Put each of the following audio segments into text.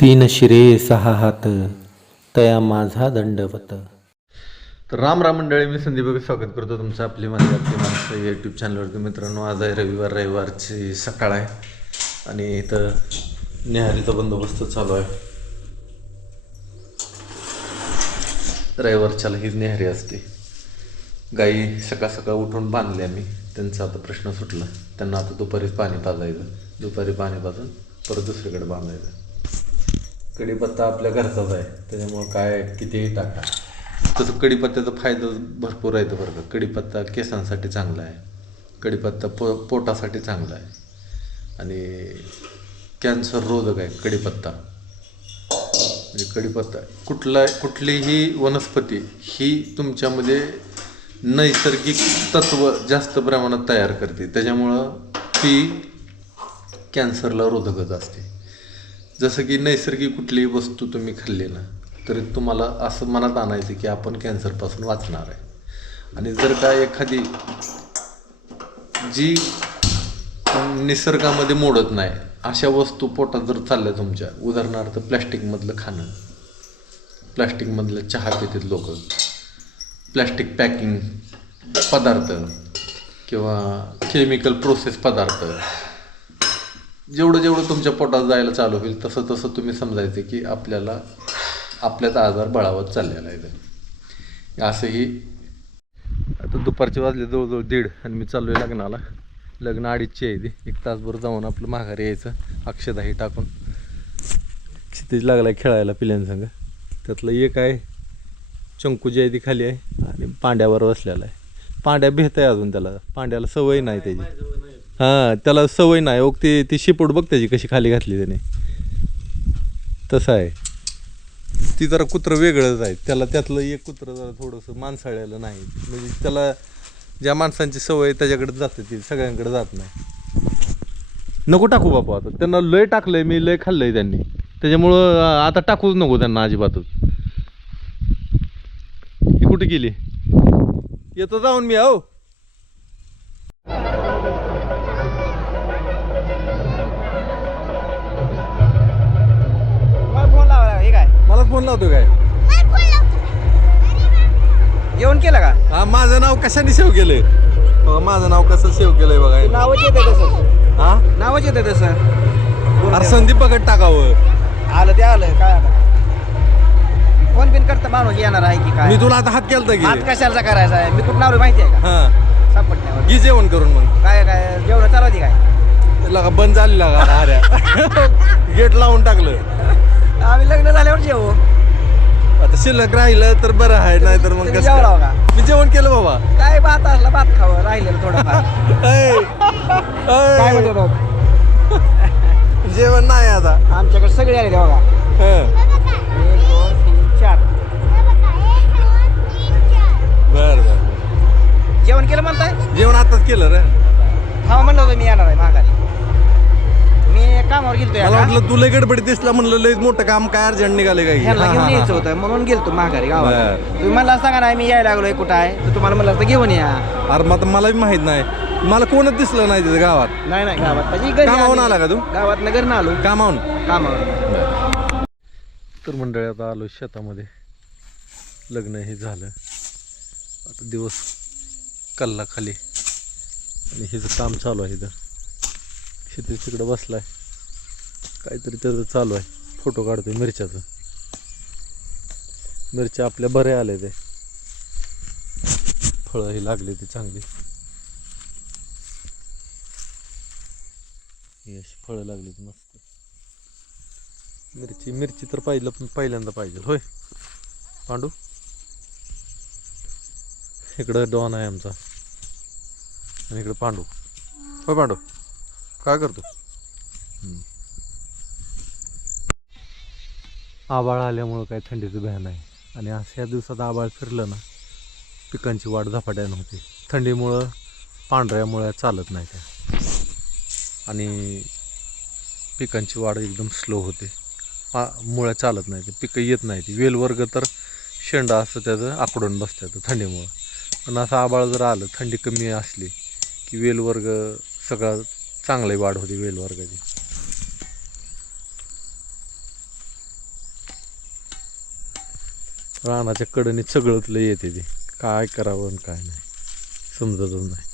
तीन शिरे सहा हात तया माझा दंडवत. तर राम राम मंडळी, मी संदीप स्वागत करतो तुमचं आपली माणसं यूट्यूब चॅनलवरती. मित्रांनो, आज आहे रविवारची सकाळ आहे आणि इथं न्याहारीचा बंदोबस्त चालू आहे. रविवारच्याला ही न्याहारी असते. गाई सकाळ सकाळ उठून बांधले आम्ही. त्यांचा आता प्रश्न सुटला. त्यांना आता दुपारीच पाणी पाजायचं. दुपारी पाणी पाजून परत दुसरीकडे बांधायचं. कढीपत्ता आपल्या घरचाच आहे, त्याच्यामुळं काय कितीही टाका. तसं कढीपत्त्याचा फायदा भरपूर आहे बरं का. कढीपत्ता केसांसाठी चांगला आहे. कढीपत्ता पोटासाठी चांगला आहे आणि कॅन्सर रोधक आहे कढीपत्ता. म्हणजे कढीपत्ता कुठलीही वनस्पती ही तुमच्यामध्ये नैसर्गिक तत्व जास्त प्रमाणात तयार करते, त्याच्यामुळं ती कॅन्सरला रोधकच असते. जसं की नैसर्गिक कुठलीही वस्तू तुम्ही खाल्ली ना, तरी तुम्हाला असं मनात आणायचं की आपण कॅन्सरपासून वाचणार आहे. आणि जर का एखादी जी निसर्गामध्ये मोडत नाही अशा वस्तू पोटात जर चालल्या तुमच्या, उदाहरणार्थ प्लॅस्टिकमधलं खाणं, प्लॅस्टिकमधलं चहा पितात लोक, प्लॅस्टिक पॅकिंग पदार्थ किंवा केमिकल प्रोसेस पदार्थ, जेवढं तुमच्या पोटात जायला चालू होईल तसं तसं तुम्ही समजायचं की आपल्यात आजार बळावत चाललेला आहे. असंही आता दुपारचे वाजले जवळजवळ 1:30 आणि मी चाललो आहे लग्नाला. लग्न 2:30ची आहे ती. 1 तासभर जाऊन आपलं माघारी यायचं. अक्षताही टाकून क्षितिज लागला खेळायला पिल्यांसंग. त्यातलं एक आहे चंकूजी आहे ती खाली आहे आणि पांड्यावर बसलेला आहे. पांड्या भेट आहे अजून, त्याला पांड्याला सवय नाही त्याची. हां, त्याला सवय नाही. ओक ती शिपूट बघ त्याची कशी खाली घातली त्याने. तसं आहे ती. जरा कुत्रं वेगळंच आहे. त्यातलं एक कुत्रं जरा थोडंसं माणसाळ्याला नाही. म्हणजे त्याला ज्या माणसांची सवय त्याच्याकडे जाते, ती सगळ्यांकडे जात नाही. नको टाकू बापू. आता त्यांना लय टाकलंय मी, लय खाल्लंय त्यांनी, त्याच्यामुळं आता टाकूच नको त्यांना अजिबातच. ती कुठे गेली? येतो जाऊन मी. आहो मला फोन लावतो काय? जेवण केलं का? हा, माझं नाव कशाने सेव्ह केलंय बघा. माझं नाव कसं सेव्ह केलंय बघा. नावच येते तसं. हा, नावच येते तसं. अरे संदीप बघत टाकावं. आलं ते आलं. काय आता फोन बिन करता माणूस येणार आहे की काय? मी तुला आता हात केलता की. हात कशाला करायचा आहे? मी कुठं नाव माहिती आहे का? हा, सापडण्यावर घे जेवण करून. मग काय काय जेवण चालवते काय? लगा बंद झाली लागा अरे गेट लावून टाकलं. आम्ही लग्न झाल्यावर जेवू. आता शिल्लक राहिलं तर बरं आहे, नाही तर मग तुम्ही कसं जेवला काय? का? मी जेवण केलं बाबा. काय भात असला भात खावं, राहिलेलं थोडंफार. ऐ, काय ऐ, म्हणतो लोक? जेवण नाही आता. आमच्याकडे सगळे आले बघा. हं. 1 2 3 4. बर बर. जेवण केलं म्हणताय? जेवण आताच केलं रे. हा, म्हणलं होतं मी येणार आहे माघारी. मी कामावर गेलतोय. मला वाटलं तुला गडबडी दिसला, म्हणलं लय मोठं काम काय अर्जंट निघाले काय. ह्याला घेऊन यायचं होतं म्हणून गेलतो माघारी गावाला. बरं. तुम्ही मला सांगा ना, मी यायला लागलोय कुठं आहे तर तुम्हाला म्हणलं असतं घेऊन या. अरे मग मला बी माहित नाही. मला कोणच दिसलं नाही तिथं गावात. नाही गावात त्याची घरी कामावरून आली. आला का तू? गावात नगर आलो कामावून. कामावर. तर मंडळी आता आलो शेतामध्ये. लग्न हे झालं. आता दिवस कल्ला खाली आणि हिचं काम चालू आहे. इथं शेतीच तिकडं बसलाय, काहीतरी त्याचं चालू आहे. फोटो काढतोय मिरच्याचं. मिरच्या आपल्या बऱ्या आले. ते फळं ही लागली ती चांगली. ही अशी फळं लागली ती मस्त. मिरची तर पहिल्यांदा पाहिजे होय पांडू. इकडं डॉन आहे आमचा आणि इकडं पांडू. होय पांडू, काय करतो? आबाळ आल्यामुळं काय थंडीचं भ्या नाही. आणि अशा दिवसात आबाळ फिरलं ना, पिकांची वाढ झपाट्यानं होते. थंडीमुळं पांढऱ्यामुळं चालत नाही त्या आणि पिकांची वाढ एकदम स्लो होते. मुळ्या चालत नाही, ते पिकं येत नाही. ती वेलवर्ग तर शेंडा असतं त्याचं आकडून बसतात थंडीमुळं. पण असं आबाळ जर आलं, थंडी कमी असली की वेलवर्ग सगळं चांगली वाढ होती वेलवर्गाची. रानाच्या कडेने सगळंच लय येते ते, काय करावं आणि काय नाही समजतच नाही.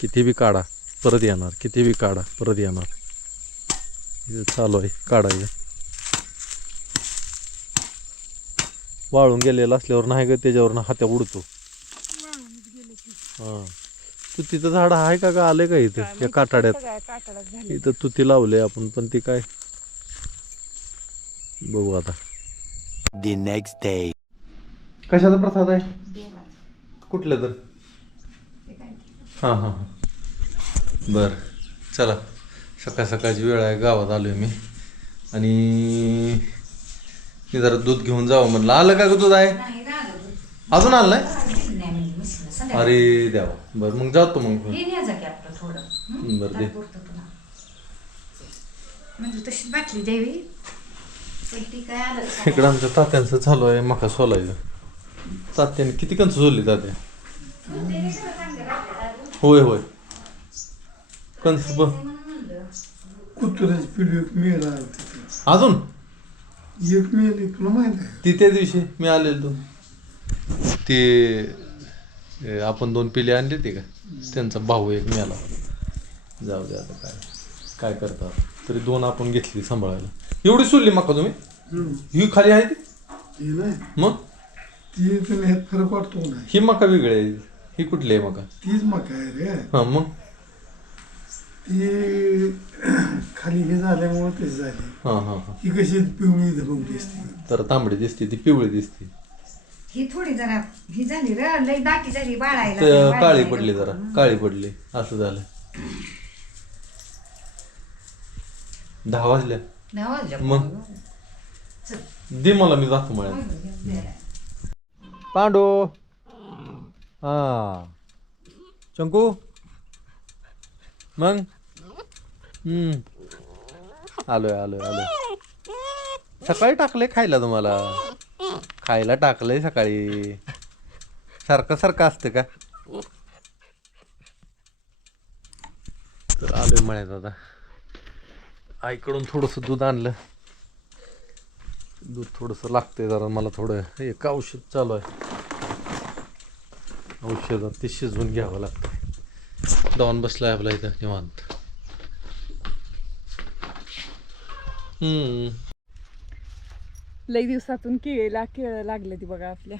किती बी काढा परत येणार, किती बी काढा परत येणार. इथं चालू आहे काढायचं. वाळून गेलेलं असल्यावर नाही ग त्याच्यावरनं हात्या उडतो. हां तुतीचं झाड आहे का ग, आले का इथं या काटाड्यात? इथं तुती लावले आपण, पण ती काय बघू आता. The next day. कशाचा प्रसाद आहे? कुठलं तर? हां हां हां बरं चला. सकाळ सकाळची वेळ आहे, गावात आलो आहे मी आणि मी जरा दूध घेऊन जावं म्हणलं. आलं का ग दूध आहे? अजून आलं नाही? अरे द्यावा. बरं मग जातो मग. बरं दे. इकडं आमच्या तात्यांचं चालू आहे मका सोलायचं. तात्याने किती कंच सोलली तात्या? होय होय कंच बघ. कुत्र्याची पिढी एक मेला अजून एक मेली तुला माहित आहे? ती त्या दिवशी मी आलेलो ते आपण 2 पिले आणले ते का, त्यांचा भाऊ एक मेला. जाऊ दे आता काय करतात. तरी 2 आपण घेतली सांभाळायला. एवढी सोडली मका तुम्ही? ही खाली आहे ती? हे नाही मग ती तुला ह्यात फरक वाटतो नाही. ही मका वेगळी आहे, ही कुठली आहे मका? तीच मका आहे रे. हां मग ती खाली हे झाल्यामुळे तेच झाली. हां हां हां ती कशी पिवळी धरून दिसते. तर तांबडी दिसते, ती पिवळी दिसते. ही थोडी जरा ही झाली रे, लई दाटी झाली बाळायला. तर काळी पडली, जरा काळी पडली असं झालं. 10 वाजल्या. मग दे मला, मी जातो मळ्यात. पांडू हा चंकू मग आलोय. सकाळी टाकलंय खायला तुम्हाला, खायला टाकलंय सकाळी. सारखं असतं का? तर आलोय मळ्यात आता. आईकडून थोडंसं दूध आणलं. दूध थोडंसं लागतंय जरा मला. थोडं एक औषध चालू आहे, औषधात ते शिजवून घ्यावं लागतं. डॉन बसलाय आपला इथं निवांत. लई दिवसातून केळ लागलं ती बघा आपल्या.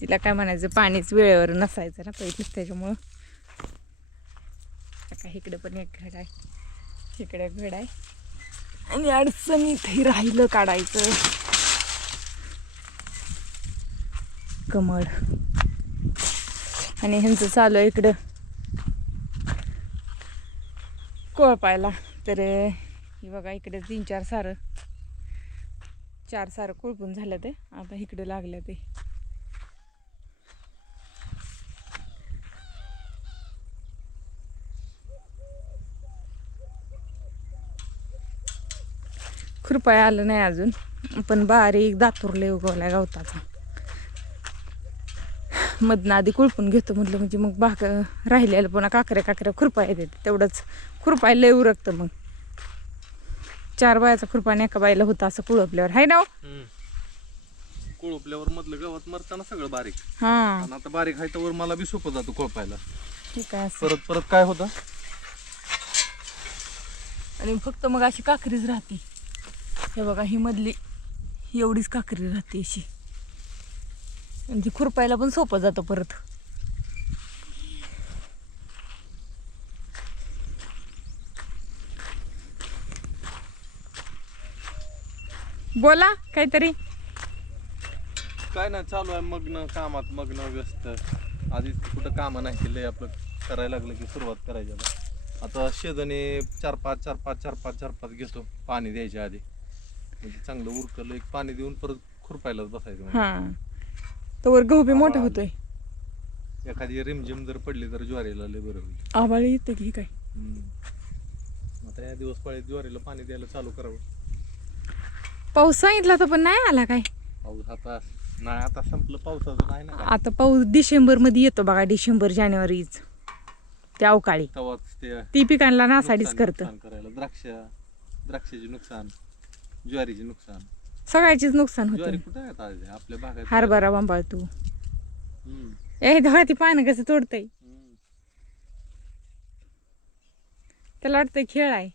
तिला काय म्हणायचं, पाणीच वेळेवर नसायचं ना पहिलीच, त्याच्यामुळं. काय इकडे पण एक घड आहे, इकडे घड आहे आणि अडचणीतही राहिलं काढायचं. कमळ आणि ह्यांचं चालू आहे इकडं कोळपायला. तर हे बघा इकडे 3-4 सारं 4 सारं कोळपून झालं. ते आता इकडे लागलं ते. खुरपाय आलं नाही अजून, पण बारीक दातुरले उगवलाय गवताचा. मधनं आधी कुळपून घेतो म्हटलं, म्हणजे मग बाग राहिलेलं पुन्हा काकऱ्या खुरपाय येते. तेवढंच खुरपाय लय उरकतं. मग 4 बायाचा खुरपाने एका बाईला होता असं कुळपल्यावर, हाय ना? कोळपल्यावर मधलं गवत मरताना सगळं बारीक. हा आता बारीक आहे तर मला बी सोपं जातो कोळपायला. ठीक आहे. परत काय होतं. आणि फक्त मग अशी काकरीच राहते. हे बघा ही मधली एवढीच काकरी राहते अशी, आणि ती खुरपायला पण सोपं जातं परत. बोला काहीतरी. काय नाही, चालू आहे कामात व्यस्त. आधी कुठं कामं नाही केले, आपलं करायला लागलं की सुरुवात करायची. आता शेजाने 4-5 घेतो पाणी द्यायच्या आधी. म्हणजे चांगलं उरकलं एक पाणी देऊन परत खुरपायलाच बसायचं. हा तर गहू बी मोठा होतोय. एखादी रिमझिम जर पडली तर ज्वारीला लय बरं होईल. आभाळ येते की काय. आता या दिवस पाळीत ज्वारीला पाणी द्यायला चालू करावं. पाऊस सांगितला तर पण नाही आला काय. पाऊस आता नाही, आता संपलं पावसाचं नाही ना. आता पाऊस डिसेंबर मध्ये येतो बघा, डिसेंबर जानेवारीच त्या अवकाळी. तेव्हाच ती पिकांना नासाडीच करतं. करायला द्राक्षाचे नुकसान, ज्वारीचे नुकसान. सगळ्याचीच नुकसान होते ज्वारी कुठं आहे आता आपल्या भागात? हरभरा बांबाळतो हम्म. ए धडा ती पानं कसं तोडतंय त्याला वाटतंय खेळ आहे